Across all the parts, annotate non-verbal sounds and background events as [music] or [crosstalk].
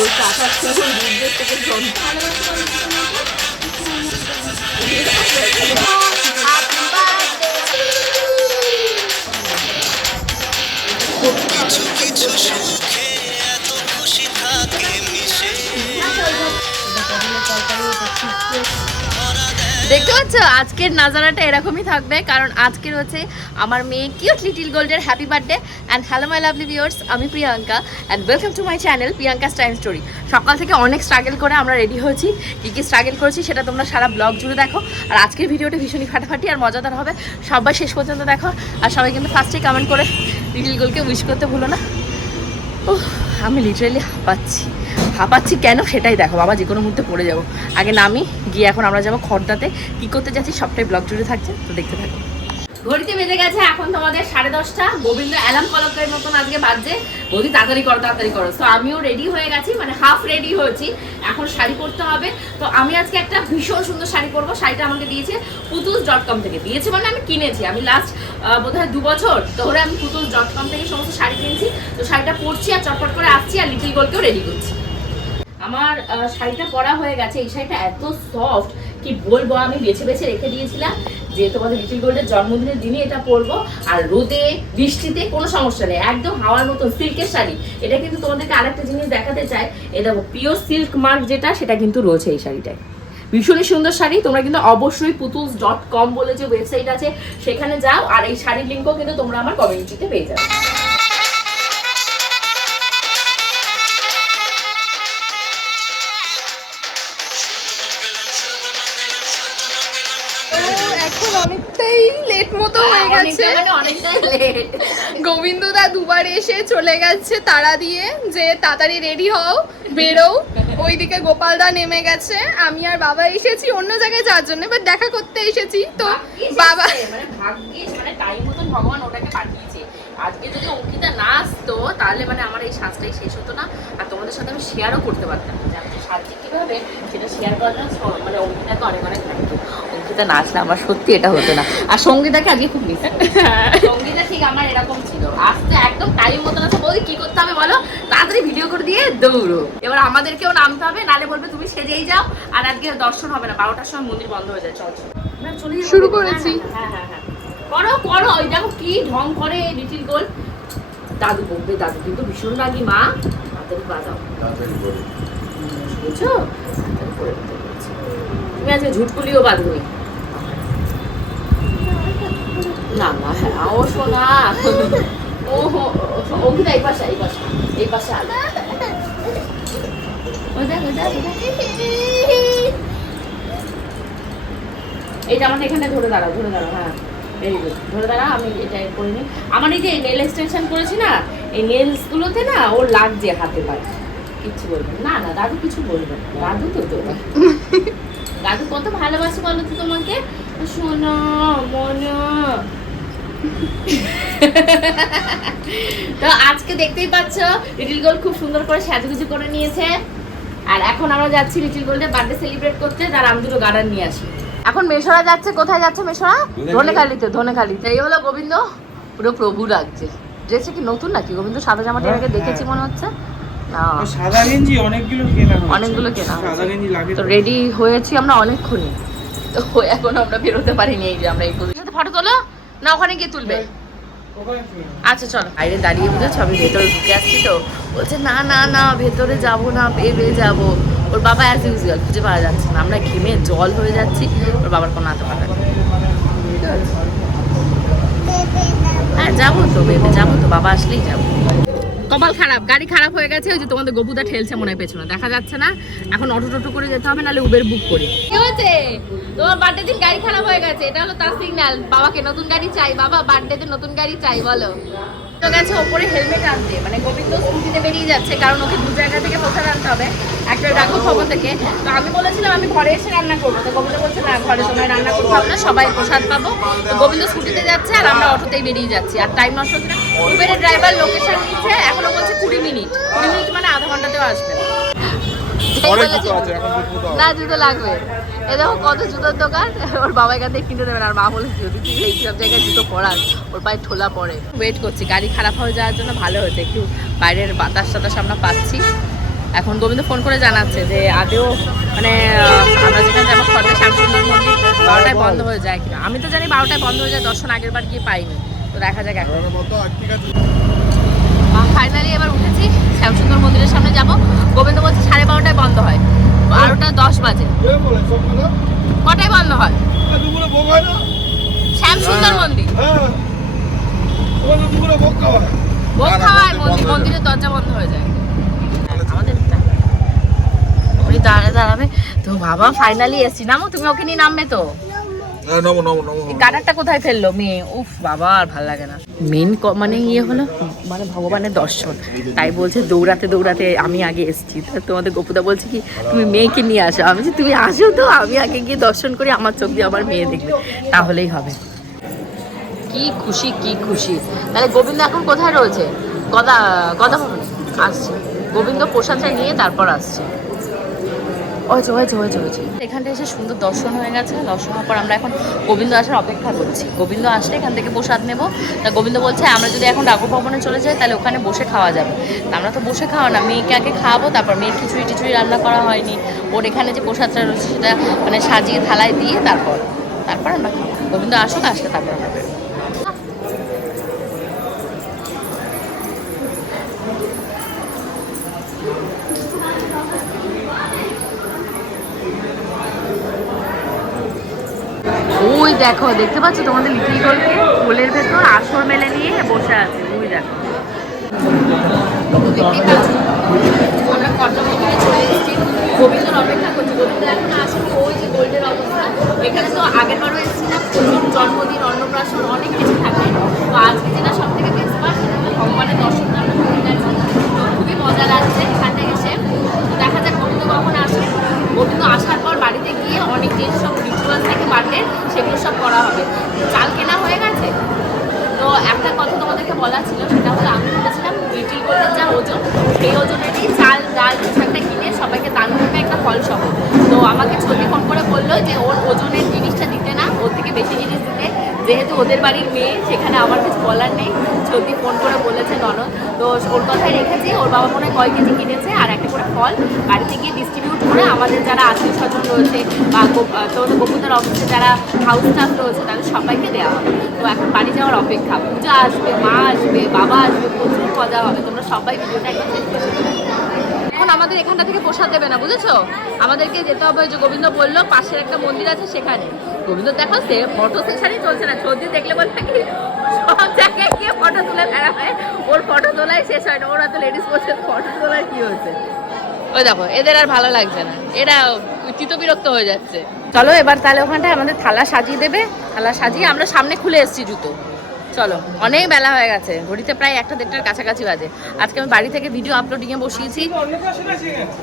ওর কাকার থেকে দেখতে পাচ্ছ? আজকের নাজারাটা এরকমই থাকবে, কারণ আজকের হচ্ছে আমার মেয়ে কিউট লিটিল গোল্ডের happy birthday and hello my lovely viewers আমি Priyanka and welcome to my channel Priyanka's time story সকাল থেকে অনেক স্ট্রাগল করে আমরা রেডি হয়েছি। কী কী স্ট্রাগল করেছি সেটা তোমরা সারা ব্লগ জুড়ে দেখো। আর আজকের ভিডিওটা ভীষণই ফাটাফাটি আর মজাদার হবে। সবাই শেষ পর্যন্ত দেখো। আর সবাই কিন্তু ফার্স্টে কমেন্ট করে লিটিল গোলকে উইশ করতে ভুলো না। ওহ আমি লিটারেলি হাঁপাচ্ছি। হাঁপাচ্ছি কেন সেটাই দেখো। বাবা যে কোনো মুহূর্তে পড়ে যাব। আগে নামি, গিয়ে এখন আমরা যাব খর্দাতে কী করতে যাচ্ছি সবটাই ব্লগ জুড়ে থাকছে, তো দেখতে থাকো। ঘড়িতে বেজে গেছে এখন তোমাদের সাড়ে দশটা। গোবিন্দ অ্যালার্ম কলকের মতন আজকে বাজছে। বৌদি তাড়াতাড়ি করো তাড়াতাড়ি করো। তো আমিও রেডি হয়ে গেছি মানে হাফ রেডি হয়েছি। এখন শাড়ি পরতে হবে। তো আমি আজকে একটা ভীষণ সুন্দর শাড়ি পরবো। শাড়িটা আমাকে দিয়েছে পুতুলস ডট কম থেকে। দিয়েছে মানে আমি কিনেছি। আমি লাস্ট বোধহয় দু বছর ধরে আমি পুতুলস ডট কম থেকে সমস্ত শাড়ি কিনছি। তো শাড়িটা পরছি আর চটপট করে আসছি আর লিটিল গোলকেও রেডি করছি। আমার শাড়িটা পরা হয়ে গেছে। এই শাড়িটা এত সফট কি বলব? আমি বেছে বেছে রেখে দিয়েছিলাম। যে তোমাদের লিটিল গোল্ডের জন্মদিনের দিনে এটা পরবো, আর রোদে, বৃষ্টিতে কোনো সমস্যা নেই, একদম হাওয়ার মতন সিল্কের শাড়ি। এটা কিন্তু তোমাদেরকে আরেকটা জিনিস দেখাতে চাই এটা পিওর সিল্ক মার্ক যেটা, সেটা কিন্তু রয়েছে এই শাড়িটায়। ভীষণই সুন্দর শাড়ি, তোমরা কিন্তু অবশ্যই পুতুলস ডট কম বলে যে ওয়েবসাইট আছে, সেখানে যাও, আর এই শাড়ির লিঙ্কও কিন্তু তোমরা আমার কমিউনিটিতে পেয়ে যাবে। অনেকটাই [laughs] লেট গোবিন্দদা দুবার এসে চলে গেছে তারা দিয়ে যে তাড়াতাড়ি রেডি হও বেরো ওইদিকে গোপালদা নেমে গেছে। আমি আর বাবা এসেছি অন্য জায়গায় যাওয়ার জন্য বাট দেখা করতে এসেছি। তো বাবা মানে ভাগ্যিস মানে টাইম মতন ভগবান ওটাকে পাঠিয়েছে আজকে যদি অঙ্কিতা না আসতো তাহলে মানে আমার এই সাজটাই শেষ হতো না। আর তোমাদের সাথে আমি শেয়ারও করতে পারতাম না। যে আমি যে সাজছি সেটা শেয়ার করার মানে অঙ্কিতাকে অনেক অনেক অঙ্কিতা না আসলে আমার সত্যি এটা হতো না। আর সঙ্গীতাকে আজকে খুব মিস সঙ্গীতা ঠিক আমার এরকম ছিল। আসতে একদম টাইম মতন আছে বলি কি করতে হবে বলো? তাড়াতাড়ি ভিডিও করে দিয়ে দৌড়ো। এবার আমাদেরকেও নামতে হবে নালে বলবে তুমি সেজেই যাও। আর আজকে দর্শন হবে না। বারোটার সময় মন্দির বন্ধ হয়ে যায়। চল চল। চলে শুরু করেছি। হ্যাঁ হ্যাঁ হ্যাঁ। করো করো। ওই দেখো কি ঢং করে লিটিল গোল দাদু বকবে দাদু কিন্তু ভীষণ রাগি মা। তাড়াতাড়ি বাজাও বুঝছ? তুমি আজকে ঝুটকুলিও বাঁধবই না না হ্যাঁ ও শোনা ও হো অঙ্কিতা এই পাশে এই পাশে এই পাশে। এই জামাটা এখানে ধরে দাঁড়াও ধরে দাঁড়াও হ্যাঁ। ভেরি গুড ধরে দাঁড়াও, আমি এটা করে নিই। আমার এই যে নেল এক্সটেনশন করেছি না, এই নেলসগুলোতে না ওর লাগছে হাতে পায়ে, কিচ্ছু বলবে না। না দাদু কিছু বলবে না। দাদু তো তো দাদু। কত ভালোবাসে বলো তো তোমাকে? শোনো, মনো। তো আজকে দেখতেই পাচ্ছ লিটিল গোল্ড খুব সুন্দর করে সাজুগুজু করে নিয়েছে। আর এখন আমরা যাচ্ছি লিটিল গোল্ডের বার্থডে সেলিব্রেট করতে, তার আমি দুটো গার্ডার নিয়ে আসি মেশোরা যাচ্ছে কোথায় যাচ্ছে মেশোরা? ধনেখালিতে ধনেখালিতে। এই হলো গোবিন্দ পুরো প্রভু লাগছে ড্রেসটা কি নতুন নাকি? গোবিন্দ সাদা জামাটা আগে দেখেছি মনে হচ্ছে? সাদা গেঞ্জি অনেকগুলো কেনা হয়েছে। অনেকগুলো কেনা সাদা গেঞ্জি লাগে তো রেডি হয়েছি আমরা অনেকক্ষণই। তো এখন আমরা বেরোতে পারিনি এই যে আমরা এই পজিশনে ফটো তোলো? না ওখানে গিয়ে তুলবে। আচ্ছা চলো। বাইরে দাঁড়িয়ে বুঝেছ? আমি ভেতরে ঢুকে আসছি তো। বলছে না না না ভেতরে যাব না পেয়ে যাব। ওর বাবা অ্যাজ ইউজুয়াল খুঁজে পাওয়া যাচ্ছে না। আমরা ঘেমে জল হয়ে যাচ্ছি, ওর বাবার কোনো হাতে পাতা হ্যাঁ যাব তো বেবে যাব তো, বাবা আসলেই যাব। কপাল খারাপ, গাড়ি খারাপ হয়ে গেছে, ওই যে তোমাদের গপুদা ঠেলছে মনে হয় পেছনে। দেখা যাচ্ছে না, এখন অটো টোটো করে যেতে হবে, নাহলে উবের বুক করি। কি হয়েছে? তোমার বার্থডে দিন গাড়ি খারাপ হয়ে গেছে, এটা হলো তার সিগন্যাল বাবাকে নতুন গাড়ি চাই, বাবা বার্থডে তে নতুন গাড়ি চাই, বলো। তো গেছে ওপরে হেলমেট আনতে। মানে গোবিন্দ স্কুটিতে বেরিয়ে যাচ্ছে কারণ ওকে দু জায়গা থেকে প্রসাদ আনতে হবে? একটা রাঘব খবর থেকে। তো আমি বলেছিলাম আমি ঘরে এসে রান্না করব। তো গোবিন্দ বলছে না ঘরে সময় রান্না করতে হবে না সবাই প্রসাদ পাবো। তো গোবিন্দ স্কুটিতে যাচ্ছে আর আমরা অটোতেই বেরিয়ে যাচ্ছি। আর টাইম নষ্ট হচ্ছে না। উবেরের ড্রাইভার লোকেশন নিচ্ছে এখনও বলছে কুড়ি মিনিট। কুড়ি মিনিট মানে আধা ঘন্টাতেও আসবে না। না জুতো লাগবে। এ দেখো কত জুতোর দোকান ওর বাবা এখান থেকে কিনতে দেবেন আর মা বলে যদি তুই এই সব জায়গায় জুতো পরাস ওর পায়ে ঠোলা পড়ে ওয়েট করছি গাড়ি খারাপ হয়ে যাওয়ার জন্য ভালো একটু বাইরের বাতাস টাতাস আমরা পাচ্ছি। এখন গোবিন্দ ফোন করে জানাচ্ছে যে আদেও মানে আমরা যেখানে যাব শ্যামসুন্দর মন্দির বারোটায় বন্ধ হয়ে যায় কিনা। আমি তো জানি বারোটায় বন্ধ হয়ে যায় দর্শন আগের বার গিয়ে পাইনি। তো দেখা যাক এখন। ফাইনালি এবার উঠেছি, শ্যামসুন্দর মন্দিরের সামনে যাব। গোবিন্দ বলছে সাড়ে বারোটায় বন্ধ হয়, বারোটা দশ বাজে। কটায় বন্ধ হয়? শ্যামসুন্দর মন্দির। মন্দিরের দরজা বন্ধ হয়ে যায়। দাঁড়াবে। তো বাবা ফাইনালি এসছি। নামো, তুমি ওকে নিয়ে নামবে তো। গাডারটা কোথায় ফেলল? মেয়ে উফ বাবা আর ভালো লাগে না। মেন মানে ইয়ে হলো মানে ভগবানের দর্শন। তাই বলছে দৌড়াতে দৌড়াতে আমি আগে এসেছি। তোমাদের গোপুদা বলছে কি তুমি মেয়েকে নিয়ে আসো। আমি বলছি, তুমি আসো তো আমি আগে গিয়ে দর্শন করি আমার চোখ দিয়ে আমার মেয়ে দেখবে। তাহলেই হবে। কি খুশি কি খুশি। তাহলে গোবিন্দ এখন কোথায় রয়েছে? গদা গদা ভবনে আসছে। গোবিন্দ প্রসাদটা নিয়ে তারপর আসছে। হয়েছে হয়েছে হয়েছে হয়েছে। এখানটা এসে সুন্দর দর্শন হয়ে গেছে। দর্শন হওয়ার পর আমরা এখন গোবিন্দ আসার অপেক্ষা করছি। গোবিন্দ আসলে এখান থেকে প্রসাদ নেব। তা গোবিন্দ বলছে, আমরা যদি এখন ডাকুর ভবনে চলে যাই, তাহলে ওখানে বসে খাওয়া যাবে। আমরা তো বসে খাওয়া না, মেয়েকে আগে খাওয়াবো, তারপর মেয়ের খিচুড়ি টিচুড়ি রান্না করা হয়নি। ওর এখানে যে প্রসাদটা রয়েছে, সেটা মানে সাজিয়ে থালায় দিয়ে তারপর তারপর আমরা খাব। গোবিন্দ আসুক, আসলে তারপর আমরা বেরোবো। দেখো, দেখতে পাচ্ছ তোমাদের লিটিল গোলকে কোলের ভেতর আসর মেলে নিয়ে বসে আছে ওই দেখো। অপেক্ষা করছি। এখন ওই যে গোল্ডের এখানে তো এসেছিলাম জন্মদিন, অন্নপ্রাশন, অনেক থাকে। তো সব থেকে ভগবানের দর্শন খুবই এসে। দেখা যাক গোবিন্দ কখন আসে। গোবিন্দ আসার পর বাড়িতে গিয়ে অনেক জিনিস সব বার্থডে সেগুলো সব করা হবে। চাল কেনা হয়ে গেছে? তো একটা কথা তোমাদেরকে বলা ছিল, সেটা হলো আমি বলেছিলাম লিটিল গোল্ডের যা ওজন, সেই ওজনেরই চাল, ডাল, কিছু একটা কিনে সবাইকে দান করবে একটা ফল সহ তো আমাকে ছবি ফোন করে বলল যে ওর ওজনের জিনিসটা দিতে না, ওর থেকে বেশি জিনিস দিতে। যেহেতু ওদের বাড়ির মেয়ে সেখানে আমার কিছু বলার নেই। ছবি ফোন করে বলেছে ননদ তো ওর কথাই রেখেছি। ওর বাবা মনে হয় কয় কেজি কিনেছে আর একটা করে ফল। বাড়িতে গিয়ে ডিস্ট্রিবিউট করে আমাদের যারা আত্মীয় স্বজন রয়েছে বা গো- আহ, তোমাদের অফিসে যারা হাউস স্টাফ রয়েছে তাদের সবাইকে দেওয়া হবে। তো এখন বাড়ি যাওয়ার অপেক্ষা। পূজা আসবে মা আসবে বাবা আসবে প্রচুর মজা হবে। তোমরা সবাই ভিডিওটা এখন আমাদের এখানটা থেকে প্রসাদ দেবে না বুঝেছ? আমাদেরকে যেতে হবে যে গোবিন্দ বলল পাশের একটা মন্দির আছে সেখানে। গোবিন্দ দেখো সে ফটো সেশনই চলছে না ছবি দেখলে বলবে কি সব জায়গায় গিয়ে ফটো তুলে বেড়াবে ওর ফটো তোলাই শেষ হয় না ওরা তো লেডিস বসে ফটো তোলার কি হয়েছে? ওই দেখো এদের আর ভালো লাগছে না। এরা চিত বিরক্ত হয়ে যাচ্ছে। চলো এবার তাহলে ওখানটায় আমাদের থালা সাজিয়ে দেবে। থালা সাজিয়ে আমরা সামনে খুলে এসেছি জুতো। চলো অনেক বেলা হয়ে গেছে। ঘড়িতে প্রায় একটা দেড়টার কাছাকাছি বাজে। আজকে আমি বাড়ি থেকে ভিডিও আপলোডিংয়ে বসিয়েছি?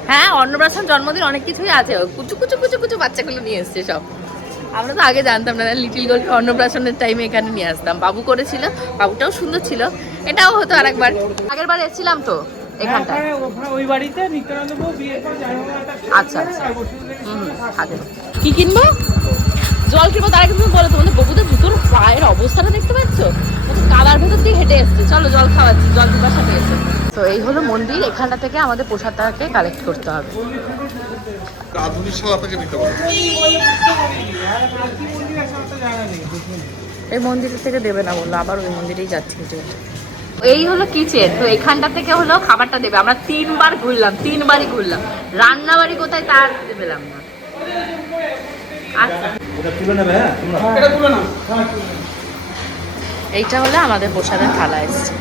হ্যাঁ অন্নপ্রাশন জন্মদিন অনেক কিছুই আছে। কুচু কুচু কুচু কুচু বাচ্চাগুলো নিয়ে এসছে সব। আমরা তো আগে জানতাম না লিটিল গোল্ড অন্নপ্রাশনের টাইমে এখানে নিয়ে আসতাম। বাবু করেছিল বাবুটাও সুন্দর ছিল এটাও হতো আরেকবার। আগের বার এসেছিলাম তো এখানটা হ্যাঁ, ওই বাড়িতে ছিল, আচ্ছা, আচ্ছা। আর কি কিনবো? জল কিনবো তার বলো তোমাদের বকুদের জুতোর পায়ের অবস্থাটা দেখতে পাচ্ছ? ভেতর দিয়ে হেঁটে এসছে। চলো জল খাওয়াচ্ছি জল পিপাসা পেয়েছে। তো এই হলো মন্দির এখানটা থেকে আমাদের প্রসাদটাকে কালেক্ট করতে হবে। আধুনিক থেকে নিতে পারে এই মন্দিরের থেকে দেবে না বলল আবার ওই মন্দিরেই যাচ্ছি। এই হলো কিচেন তো এখানটা থেকে হলো খাবারটা দেবে। আমরা তিনবার ঘুরলাম তিনবারই ঘুরলাম। রান্না বাড়ি কোথায় তার পেলাম না। আচ্ছা। না এইটা হলো আমাদের প্রসাদের থালা এসছে।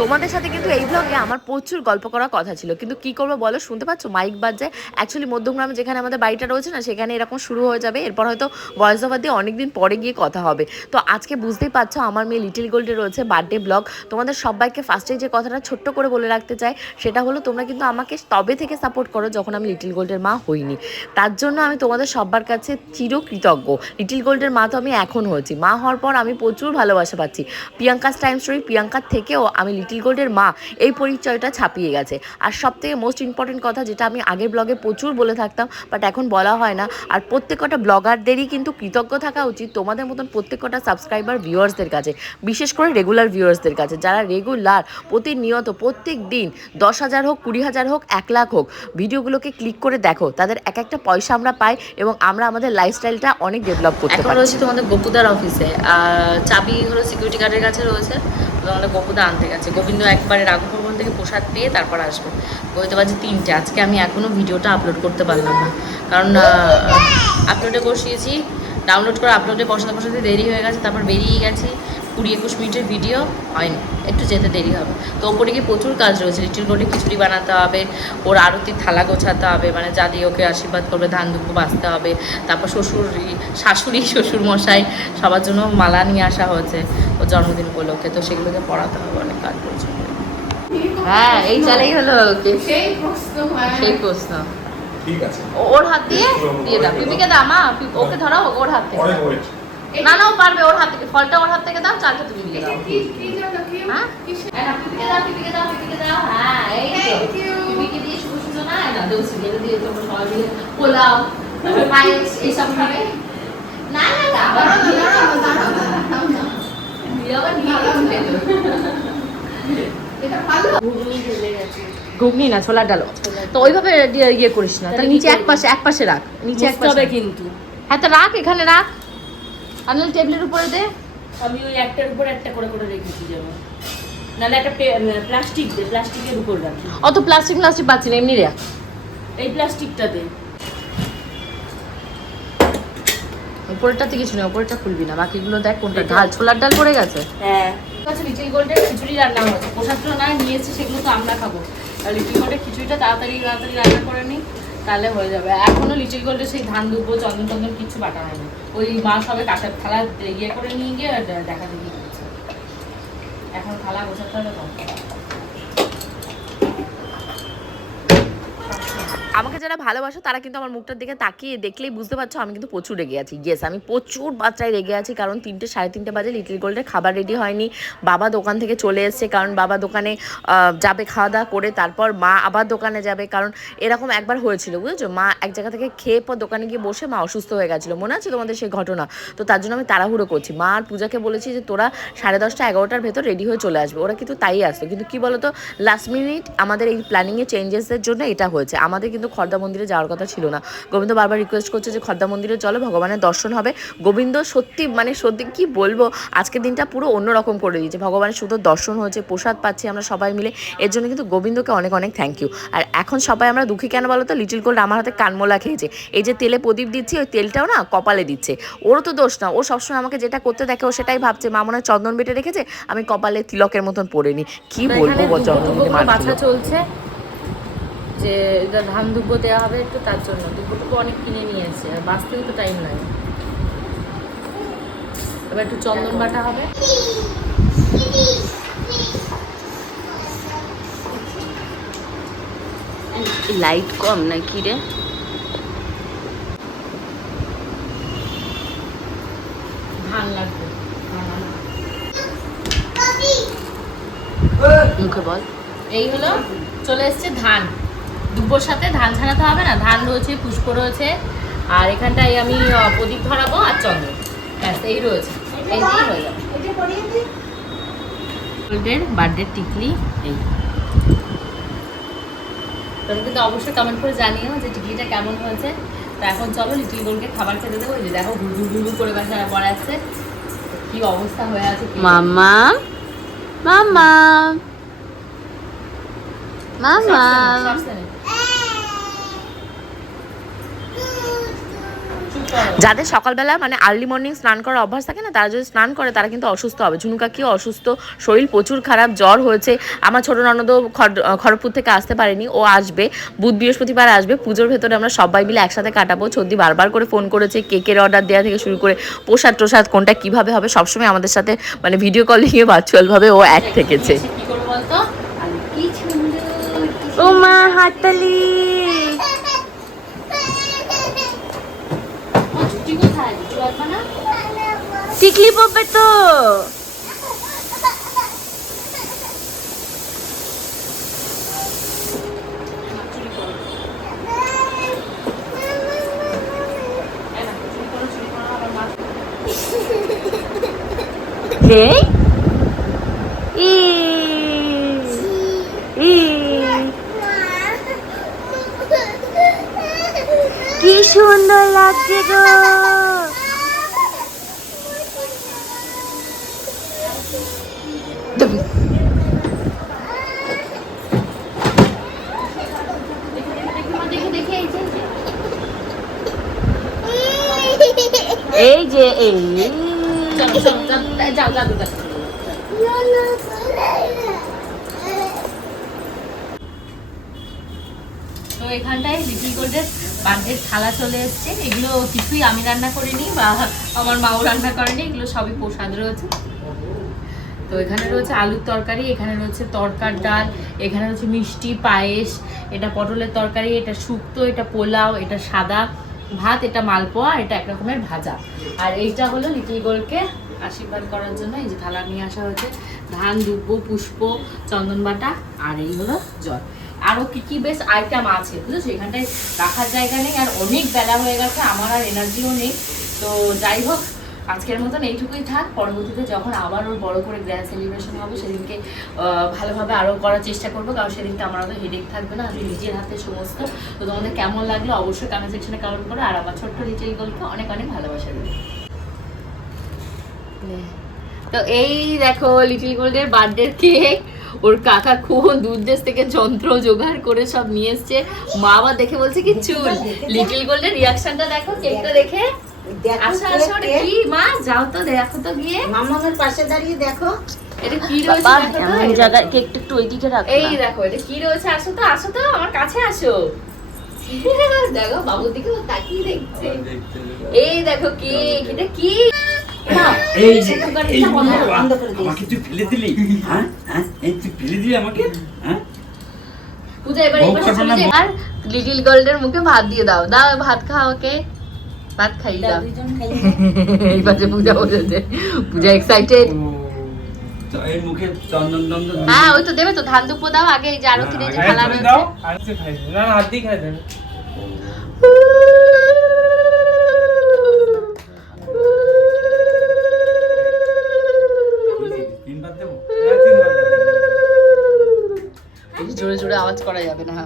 তোমাদের সাথে কিন্তু এই ব্লগে আমার প্রচুর গল্প করার কথা ছিল। কিন্তু কি করব বলো? শুনতে পাচ্ছ? মাইক বাজছে। অ্যাকচুয়ালি মধ্যমগ্রামে যেখানে আমাদের বাড়িটা রয়েছে না, সেখানে এরকম শুরু হয়ে যাবে। এরপর হয়তো ভয়েস ওভার দিয়ে অনেকদিন পরে গিয়ে কথা হবে। তো আজকে বুঝতেই পারছ, আমার মেয়ে লিটিল গোল্ডে রয়েছে বার্থডে ব্লগ তোমাদের সবাইকে ফার্স্টে যে কথাটা ছোট্ট করে বলে রাখতে চাই, সেটা হলো তোমরা কিন্তু আমাকে তবে থেকে সাপোর্ট করো যখন আমি লিটিল গোল্ডের মা হইনি। তার জন্য আমি তোমাদের সবার কাছে চিরকৃতজ্ঞ। লিটিল গোল্ডের মা তো আমি এখন হয়েছি। মা হওয়ার পর আমি প্রচুর ভালোবাসা পাচ্ছি। প্রিয়াঙ্কাস টাইম স্টোরি প্রিয়াঙ্কার থেকেও আমি লিটিল গোল্ডের মা এই পরিচয়টা ছাপিয়ে গেছে। আর সব থেকে মোস্ট ইম্পর্টেন্ট কথা যেটা আমি আগের ব্লগে প্রচুর বলে থাকতাম বাট এখন বলা হয় না। আর প্রত্যেকটা ব্লগারদেরই কিন্তু কৃতজ্ঞ থাকা উচিত তোমাদের মতন প্রত্যেকটা সাবস্ক্রাইবার ভিউয়ার্সদের কাছে বিশেষ করে রেগুলার ভিউয়ার্সদের কাছে। যারা রেগুলার প্রতিনিয়ত প্রত্যেক দিন দশ হাজার হোক কুড়ি হাজার হোক এক লাখ হোক ভিডিওগুলোকে ক্লিক করে দেখো। তাদের এক একটা পয়সা আমরা পাই এবং আমরা আমাদের লাইফস্টাইলটা অনেক ডেভেলপ করতে এখন পারি। রয়েছে তোমাদের গোপুদার অফিসে চাবি হলো সিকিউরিটি গার্ডের কাছে রয়েছে। তো আমাদের গোপুদা আনতে গেছে। গোবিন্দ একবারে রাঘব ভবন থেকে প্রসাদ পেয়ে তারপর আসব। বইতে বাজে তিনটে। আজকে আমি এখনও ভিডিওটা আপলোড করতে পারলাম না। কারণ আপলোডে বসিয়েছি। ডাউনলোড করে আপলোডে বসাতে বসাতে দেরি হয়ে গেছে, তারপর বেরিয়ে গেছি। কুড়ি একুশ মিনিটের ভিডিও হয়নি একটু যেতে দেরি হবে। তো ওপরে গিয়ে প্রচুর কাজ রয়েছে লিটিল গোটে খিচুড়ি বানাতে হবে ওর আরতির থালা গোছাতে হবে মানে যা দিয়ে ওকে আশীর্বাদ করবে ধান দুপুর বাঁচতে হবে তারপর শ্বশুর শাশুড়ি শ্বশুর মশাই সবার জন্য মালা নিয়ে আসা হয়েছে ওর জন্মদিন উপলক্ষে তো সেগুলোকে পড়াতে হবে অনেক কাজ করছে হ্যাঁ এই চালেই হলো ওকে। সেই প্রশ্ন সেই প্রশ্ন। ঠিক আছে। ও- ওর হাত দিয়ে? দিয়ে দাও। পিপিকে দাও মা ওকে ধরো ওর হাত থেকে। না না ও পারবে ওর হাত থেকে ফলটা ওর হাত থেকে দাও চালটা তুমি দিয়ে দাও। হ্যাঁ? না, পিপিকে দাও পিপিকে দাও পিপিকে দাও হ্যাঁ এই তো। পিপিকে দিয়ে শুধু শুধু না না দেও সিরিয়াল দিয়ে তোমরা সবাই মিলে পোলাও পায়েস এইসব খাবে। না না না আবার দাঁড়াও, দাঁড়াও, দাঁড়াও, দাঁড়াও, দাঁড়াও। দিয়ে আবার নিয়ে তুলে দেবো এটা ভালো। ঘুগনি ঢেলে গেছে ঘুগনি না ছোলার ডালো তো ওইভাবে ইয়ে করিস না। তাহলে নিচে এক পাশে এক পাশে রাখ। নিচে এক পাশে কিন্তু। হ্যাঁ তো রাখ এখানে রাখ। আর নাহলে টেবিলের উপরে দে। আমি ওই একটার উপর একটা করে করে রেখেছি যেমন নাহলে একটা প্লাস্টিক দে প্লাস্টিকের উপর রাখি। অত প্লাস্টিক প্লাস্টিক পাচ্ছি না এমনি রাখ। এই প্লাস্টিকটা দে। উপরেরটাতে কিছু নেই উপরেরটা খুলবি না। বাকিগুলো দেখ কোনটা ঢাল ছোলার ডাল পড়ে গেছে। হ্যাঁ। আচ্ছা লিটিল গোল্ডের খিচুড়ি রান্না হয়েছে প্রসাদটা না নিয়েছে সেগুলো তো আমরা খাব। আর লিটিল গোল্ডের খিচুড়িটা তাড়াতাড়ি তাড়াতাড়ি রান্না করে নিই তাহলে হয়ে যাবে। এখনও লিটিল গোল্ডে সেই ধান দুপো চন্দন চন্দন কিছু বাটা হয়নি। ওই মা সবে কাঁচের থালা ইয়ে করে নিয়ে গিয়ে দেখা দেখি এখন থালা গোছাতে হবে আমাকে যারা ভালোবাসো, তারা কিন্তু আমার মুখটার দিকে তাকিয়ে দেখলেই বুঝতে পারছ আমি কিন্তু প্রচুর রেগে আছি। ইয়েস আমি প্রচুর বাচ্চায় রেগে আছি, কারণ তিনটে, সাড়ে তিনটে বাজে লিটিল গোল্ডের খাবার রেডি হয়নি। বাবা দোকান থেকে চলে এসছে, কারণ বাবা দোকানে যাবে খাওয়া দাওয়া করে, তারপর মা আবার দোকানে যাবে, কারণ এরকম একবার হয়েছিল, বুঝেছ? মা এক জায়গা থেকে খেয়ে পর দোকানে গিয়ে বসে মা অসুস্থ হয়ে গেছিল। মনে আছে তোমাদের সেই ঘটনা? তো তার জন্য আমি তাড়াহুড়ো করছি। মা আর পূজাকে বলেছি যে, তোরা সাড়ে দশটা, এগারোটার ভেতর রেডি হয়ে চলে আসবে। ওরা কিন্তু তাই আসতো। কিন্তু কি বলতো? লাস্ট মিনিট আমাদের এই প্ল্যানিংয়ে চেঞ্জেসের জন্য এটা হয়েছে। আমাদের কিন্তু খর্দা মন্দিরে যাওয়ার কথা ছিল না। গোবিন্দ বারবার রিকোয়েস্ট করছে যে খর্দা মন্দিরে চলো ভগবানের দর্শন হবে। গোবিন্দ সত্যি মানে সত্যি কি বলব আজকের দিনটা পুরো অন্যরকম করে দিয়েছে। ভগবানের শুধু দর্শন হয়েছে প্রসাদ পাচ্ছি আমরা সবাই মিলে। এর জন্য কিন্তু গোবিন্দকে অনেক অনেক থ্যাংক ইউ আর এখন সবাই আমরা দুঃখী কেন বলো তো? লিটিল গোল্ড আমার হাতে কানমোলা খেয়েছে। এই যে তেলে প্রদীপ দিচ্ছি ওই তেলটাও না কপালে দিচ্ছে। ওরও তো দোষ না ও সবসময় আমাকে যেটা করতে দেখে ও সেটাই ভাবছে। মা মনে হয় চন্দন বেটে রেখেছে আমি কপালে তিলকের মতন পরে নি। কি বলব মার বাছা চলছে। যে এটা ধান দুব্বো দেওয়া হবে একটু তার জন্য। টুব্বো অনেক কিনে নিয়েছে, আর বাঁচতেও তো টাইম লাগে। এবার একটু চন্দন বাটা হবে। লাইট কম নাকি রে? ধান লাগবে। মুখে বল। এই হলো, চলে এসছে ধান। দুব্বোর সাথে ধান ছাড়াতে হবে না। ধান রয়েছে, পুষ্প রয়েছে, আর এখানটায় আমি প্রদীপ ধরাবো আর চন্দন ব্যাস, এই রয়েছে। এই দিয়েই হয়ে বার্থডে টিকলি, এই। তুমি কিন্তু অবশ্যই কমেন্ট করে জানিও যে টিকলিটা কেমন হয়েছে। তো এখন চলো লিটিল গোলকে খাবার খেতে দেবো। যে দেখো, ঘুরঘুর ঘুরঘুর করে বাসা বড়াচ্ছে কি অবস্থা হয়ে আছে মামা মামা মামা করো। যাদের সকালবেলা মানে আর্লি মর্নিং স্নান করার অভ্যাস থাকে না তারা যদি স্নান করে তারা কিন্তু অসুস্থ হবে। ঝুনু কাকিও অসুস্থ? শরীর প্রচুর খারাপ জ্বর হয়েছে। আমার ছোট ননদও খড়- খড়গপুর থেকে আসতে পারেনি ও আসবে। বুধ বৃহস্পতিবার আসবে। পুজোর ভেতরে আমরা সবাই মিলে একসাথে কাটাবো। সর্দি বারবার করে ফোন করেছে কেকের অর্ডার দেওয়া থেকে শুরু করে প্রসাদ টোসাদ কোনটা কীভাবে হবে? সবসময় আমাদের সাথে মানে ভিডিও কলিংয়ে ভার্চুয়ালভাবে ও এক থেকেছে। কি করব বলতো? ও মা হাততালি টিকলি পড়বে তো। Okay. এখানটায় লিটিল গোল্ডের বার্থডের থালা চলে এসছে। এগুলো কিছুই আমি রান্না করিনি, বা আমার মাও রান্না করেনি, এগুলো সবই প্রসাদ রয়েছে। তো এখানে রয়েছে আলুর তরকারি, এখানে রয়েছে তরকার ডাল, এখানে রয়েছে মিষ্টি, পায়েস, এটা পটলের তরকারি, এটা শুক্তো, এটা পোলাও, এটা সাদা ভাত, এটা মালপোয়া এটা এক রকমের ভাজা। আর এইটা হলো লিটিল গোলকে আশীর্বাদ করার জন্য, এই যে থালা নিয়ে আসা হয়েছে। ধান, দুব্ব, পুষ্প, চন্দন বাটা, আর এই হলো জল। আরও কি কি বেশ আইটেম আছে, বুঝেছ? এখানটায় রাখার জায়গা নেই আর অনেক বেলা হয়ে গেছে, আমার আর এনার্জিও নেই। তো যাই হোক, আজকের মতন এইটুকুই থাক। পরবর্তীতে যখন আবার ওর বড় করে গ্র্যান্ড সেলিব্রেশন হবে, সেদিনকে ভালোভাবে আরও করার চেষ্টা করব, কারণ সেদিনকে আমার অত হেডেক থাকবে না, আমি নিজের হাতে সমস্ত। তো তোমাদের কেমন লাগল অবশ্যই কমেন্ট সেকশনে কমেন্ট করো, আর আমার ছোট্ট লিটিল গল্প অনেক অনেক ভালোবাসা দেবে তো এই দেখো লিটিল গোল্ডের বার্থডে কেক ওর কাকা কোন দূর দেশ থেকে যন্ত্র জোগাড় করে সব নিয়ে এসছে। মা আবার দেখে বলছে কি চুল? লিটিল গোল্ডের রিয়াকশনটা দেখো কেকটা দেখে। আচ্ছা আচ্ছা কি। মা যাও তো দেখো তো গিয়ে। মামামের পাশে দাঁড়িয়ে দেখো। এটা কি রয়েছে দেখো জায়গায় কেকটা একটু ওইদিকে রাখো এই দেখো এটা কি রয়েছে? আসো তো আসো তো আমার কাছে আসো। [laughs] দেখো বাবুর দিকে তাকিয়ে দেখছে। এই দেখো কেক এটা কি? এই যে এই। আমাকে তুই ফেলে দিলি? হ্যাঁ হ্যাঁ তুই ফেলে দিলি আমাকে? হ্যাঁ? পূজা এবার এই পাশে চলে আর লিটিল গোল্ডের মুখে ভাত দিয়ে দাও। দাও ভাত খাও ওকে। ভাত খাই দাও [laughs] এই পাশে পূজা বসেছে। পূজা এক্সাইটেড। হ্যাঁ ওই তো দেবে তো ধান দুপো দাও। আগে এই যে আরতির এই যে হ্যাঁ, তুমি রয়েছে দাও আর কিছু খাই দিন। না না হাত দিয়ে খাই দেন তিনবার দেবো হ্যাঁ, তিনবার দাও। বেশি জোরে জোরে আওয়াজ করা যাবে না।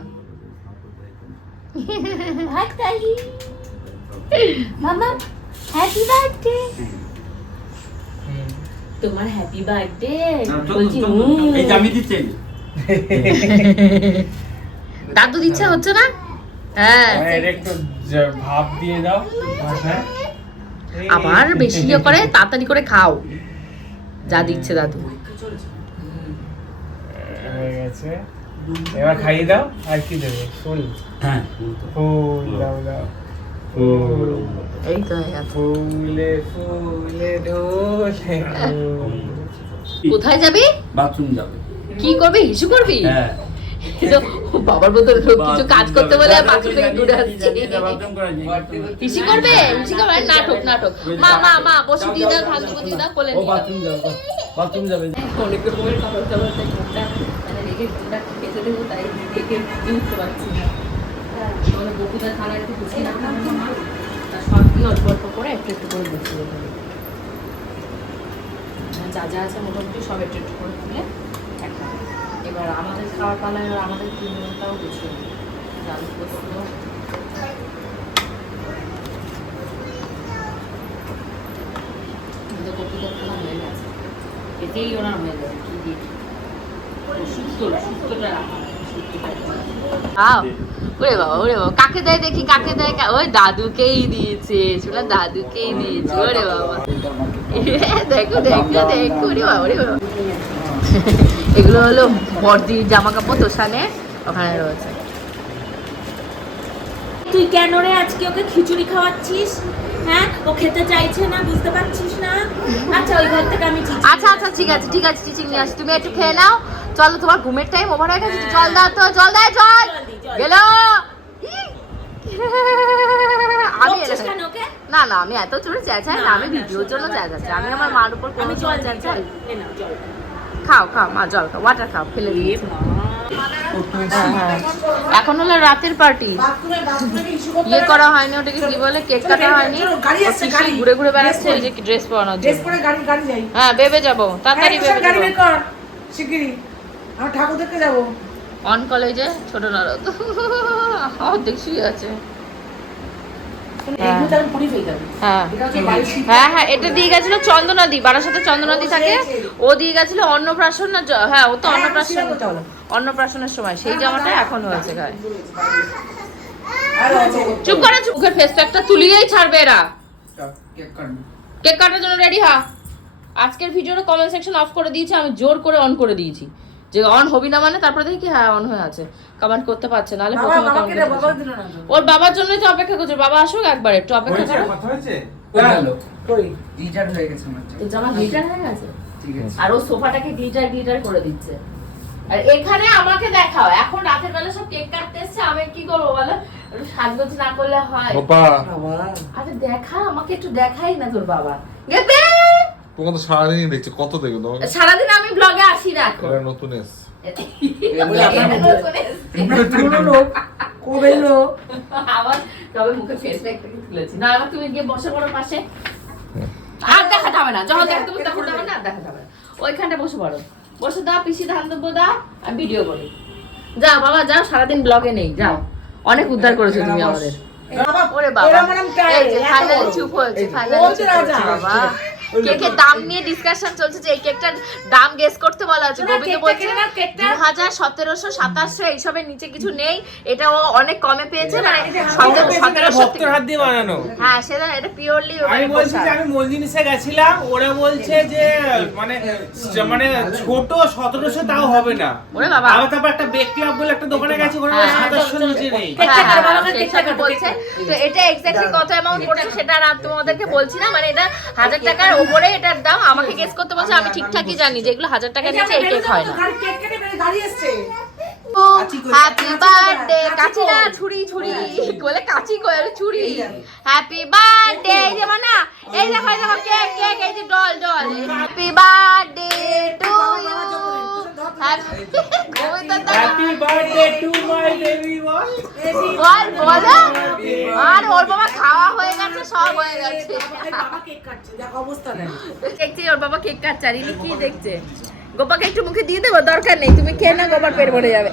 মামা হ্যাপি বার্থডে তোমার হ্যাপি বার্থডে বলছি। এই আমি দিচ্ছি দাদু দিচ্ছে হচ্ছে না? হ্যাঁ। হ্যাঁ, একটু জ- দিয়ে দাও। আবার বেশি ইয়ে করে তাড়াতাড়ি করে খাও। যা দিচ্ছে দাদু। হয়ে গেছে। এবার খাইয়ে দাও আর কি দেবে? ফুল? হ্যাঁ। ফুল দাও দাও। এই তো ফুলে ফুলে ঢোলে কোথায় যাবি? বাথরুম যাবে। কি করবি? হিসু করবি? হ্যাঁ। বাবার মতো লোক কিছু কাজ করতে বলে বাথরুম থেকে ঘুরে আসছে। হিসি করবে? হিসি করবে? নাটক নাটক। মা মা মা বসে দিয়ে দাও ধান দিয়ে দাও কোলে নিয়ে বাথরুম যাবে বাথরুম যাবে। অনেক রকমের খাবার দাবার তাই তাই দিদিকে উঠতে পারছি না। মানে একটু সব করে একটু করে যা যা আছে মোটামুটি সব একটু একটু করে তুলে এবার আমাদের খাওয়ার পালা এবার আমাদের তিনজনটাও গুছিয়ে বকুদার থালা হয়ে গেছে। এতেই ওনার হয়ে দিয়ে কি সুস্থ সুস্থটা রাখা ওরে বাবা ওরে বাবা কাকে দেয় দেখি কাকে দেয় ওই দাদুকেই দিয়েছে শোনা দাদুকেই দিয়েছে ওরে বাবা। দেখো দেখো দেখো ওরে বাবা ওরে বাবা। এগুলো হলো বর্দির জামা কাপড় তোষানে ওখানে রয়েছে। তুই কেন রে আজকে ওকে খিচুড়ি খাওয়াচ্ছিস? হ্যাঁ ও খেতে চাইছে না বুঝতে পারছিস না? আচ্ছা ওই ঘর থেকে আমি আচ্ছা আচ্ছা ঠিক আছে ঠিক আছে চিচিং নিয়ে আসি তুমি একটু খেয়ে নাও চলো তোমার ঘুমের টাইম ওভার হয়ে গেছে জল দাও তো জল দেয় জল। গেল। আমি না না আমি এত জোরে চেঁচাই না আমি ভিডিওর জন্য চেঁচাচ্ছি। আমি আমার মার উপর কোনো জল দিই, চেঁচাই। খাও খাও মা জল খাও ওয়াটার খাও ফেলে হ্যাঁ, হ্যাঁ। এখন হলো রাতের পার্টি ইয়ে করা হয়নি ওটাকে কি বলে কেক কাটা হয়নি। ঘুরে ঘুরে বেড়াচ্ছে এই যে ড্রেস পরানোর জন্য। গাড়ি গাড়ি যাই। হ্যাঁ বেবে যাব তাড়াতাড়ি বেবে গাড়ি যাব। শিগগিরই। আমরা ঠাকুর দেখতে যাব। অন কলেজে ছোট নরদ। অর্ধেক শুয়ে আছে। হ্যাঁ। হ্যাঁ হ্যাঁ এটা দিয়ে গেছিল চন্দনাদি বারাসাতে চন্দনাদি থাকে। ও দিয়ে গেছিল অন্নপ্রাশন না হ্যাঁ ও তো অন্নপ্রাশন। অন্নপ্রাশনের সময় সেই জামাটা এখন হয়েছে গায়ে চুপ করে চুপ। মুখের ফেস প্যাকটা তুলিয়েই ছাড়বে এরা। কেক কাটার জন্য রেডি হা আজকের ভিডিওটা কমেন্ট সেকশন অফ করে দিয়েছি আমি জোর করে অন করে দিয়েছি। যে অন হবি না মানে তারপরে দেখি হ্যাঁ অন হয়ে আছে। কমেন্ট করতে পারছে নাহলে প্রথমে বাবাকে করতে বাবা দিল না ওর বাবার জন্যই তো অপেক্ষা করছে বাবা আসুক একবার একটু অপেক্ষা করো কথা হয়েছে? কই? রিচার্জ হয়ে গেছে এই জামা গ্লিটার হয়ে গেছে ঠিক আছে। আর ও সোফাটাকে গ্লিটার গ্লিটার করে দিচ্ছে। আর এখানে আমাকে দেখাও এখন রাতের বেলা সব কেক কাটতে এসছে আমি কি করব বলো? একটু সাজগোজ না করলে হয়। আরে দেখা আমাকে একটু দেখাই না তোর বাবা। গেতে তোমাকে তো সারাদিনই দেখছি কত দেখো তোমাকে? সারাদিন আমি ব্লগে আসি না এখন। এটা নতুন এস পুরনো লোক কবে এলো? আবার তবে মুখে ফেস প্যাকটাকে তুলেছি। না আবার তুমি গিয়ে বসে পড়ো পাশে। আর দেখাতে হবে না। যখন দেখাতে হবে তখন দেখাবে না আর দেখাতে না। ওইখানটা বসে পড়ো। বসে দাও পিসি ধান দেবো দাও আমি ভিডিও করি। যাও বাবা যাও সারাদিন ব্লগে নেই যাও। অনেক উদ্ধার করেছ তুমি আমাদের। ওরে বাবা। চুপ। হয়েছে বাবা। কেকের দাম নিয়ে ডিসকাশন চলছে যে এই কেকটার দাম গেস করতে বলা না, গোবিন্দ বলছে। দু হাজার সতেরোশো সাতাশশো এইসবের নিচে কিছু নেই। এটা ও অনেক কমে পেয়েছে মানে সতেরোশো হাত দিয়ে বানানো। হ্যাঁ সেটা এটা পিওরলি আমি বলছি যে আমি মলজিনিসে গেছিলাম ওরা বলছে যে মানে মানে ছোট সতেরোশো তাও হবে না। ওরে বাবা। আবার তারপর একটা বেক ক্লাব বলে একটা দোকানে গেছি ওখানে হ্যাঁ, সাতাশশো নিচে নেই। কেকটা হ্যাঁ, কাটো, হ্যাঁ, কাটো, বলছে। তো এটা এক্স্যাক্টলি কত অ্যামাউন্ট পড়ছে সেটা আর আমি তোমাদেরকে বলছি না মানে এটা হাজার টাকার উপরে এটার দাম আমাকে গেস করতে বলছে আমি ঠিকঠাকই জানি যে এগুলো হাজার টাকা নিচে এই কেক হয় না। হ্যাপি বার্থডে কাচি না ছুরি ছুরি। [laughs] বলে কাচি কই আরে ছুরি। হ্যাপি বার্থডে এই যে না এই দেখো এই দেখো কেক কেক এই যে doll doll happy birthday to you happy birthday to my baby boy বল বলো। আর ওর বাবা খাওয়া হয়ে গেছে সব হয়ে গেছে। বাবা কেক কাটছে দেখ অবস্থা দেখছি ওর বাবা কেক কাটছে আর ইনি কি দেখছে? গোপাকে একটু মুখে দিয়ে দেবো দরকার নেই তুমি খেয়ে না গোপার পেট ভরে যাবে।